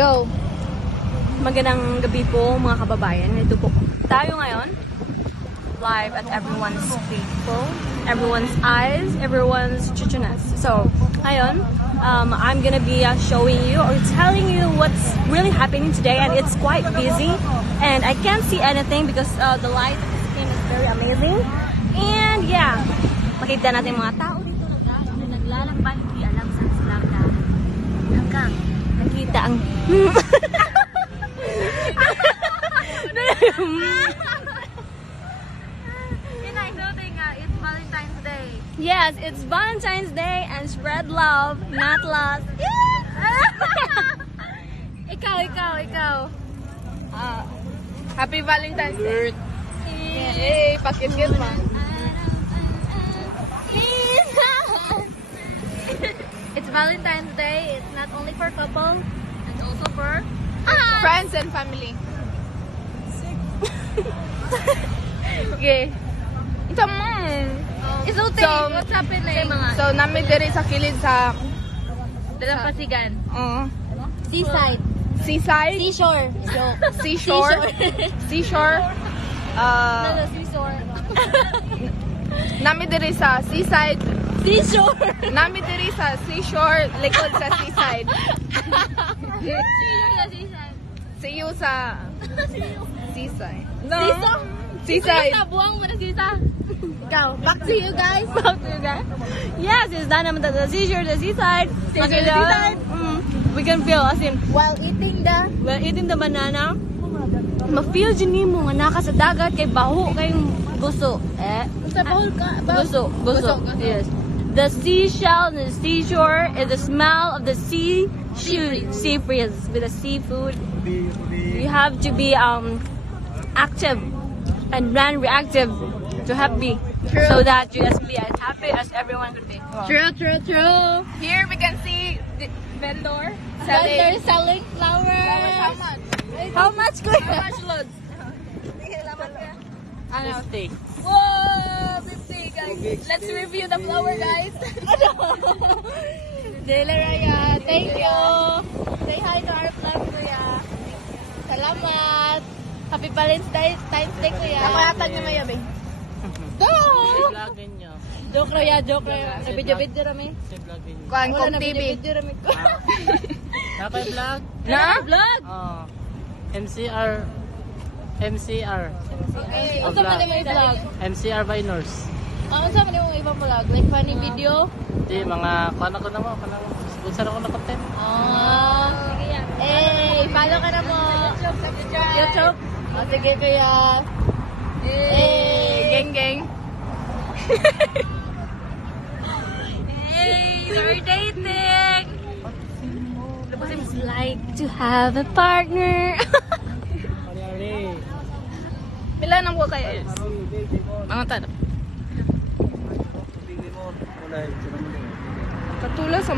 Go! Magandang gabi po mga kababayan. Ito po tayo ngayon. Live at everyone's faithful, everyone's eyes, everyone's chuchunas. So, ngayon, I'm gonna be showing you or telling you what's really happening today, and it's quite busy. And I can't see anything because the light of this game is very amazing. And yeah, makita natin mga tao dito naglalakbay, hindi alam saan sila hanggang nakita ang It's Valentine's Day. Yes, it's Valentine's Day and spread love, not lust. Ikaw. Happy Valentine's Day. Hey, pakit-kit ma. It's Valentine's Day. It's not only for couple, it's also for Friends and family. Okay. Ito mo. It's okay. What's happening? So, namin diri sa kilid sa Dalampasigan. Seaside. Seashore. Seashore. Seashore. Seashore. Namin diri sa seaside. Seashore. Namin diri sa seashore, likod sa seaside. See you sa seaside. No. Seaside. Buwang mo na sisa. Ikaw. Back to you guys. Yes, it's done naman the seashore, the seaside. Seaside. We can feel as in While eating the banana. Ma-feel din mo nga naka sa dagat kay baho kayong gusto. Sa bahol ka. Gusto. Yes. The seashell and the seashore is the smell of the sea breeze with the seafood. You have to be active and non-reactive to happy. True. So that you just be as happy as everyone could be. True. Here we can see the vendor selling flowers. How much? How much loads? 50. Whoa, 50 guys. Let's review the flower, guys. Dela Raya, thank you. Say hi to our vlog, kuya. Salamat. Happy Valentine's Day, kuya. Nakayatan niya mayabi. Go! Vlogin nyo. Joke raya. Video rami. Kuan kong TV. Video rami ko. Napay vlog? Na? Vlog? MCR. Okay. Unsa man imong i-vlog? MCR by Nurse. Unsa man imong ibang vlog? Like funny video? Di, mga kuha ko na mo. Sponsor ako na content. Sige yan. Follow ka na mo. YouTube. Sige kuya. Geng. We're dating! What it's like to have a partner. Pila nang ko kaya? Mga tanong. Katula sa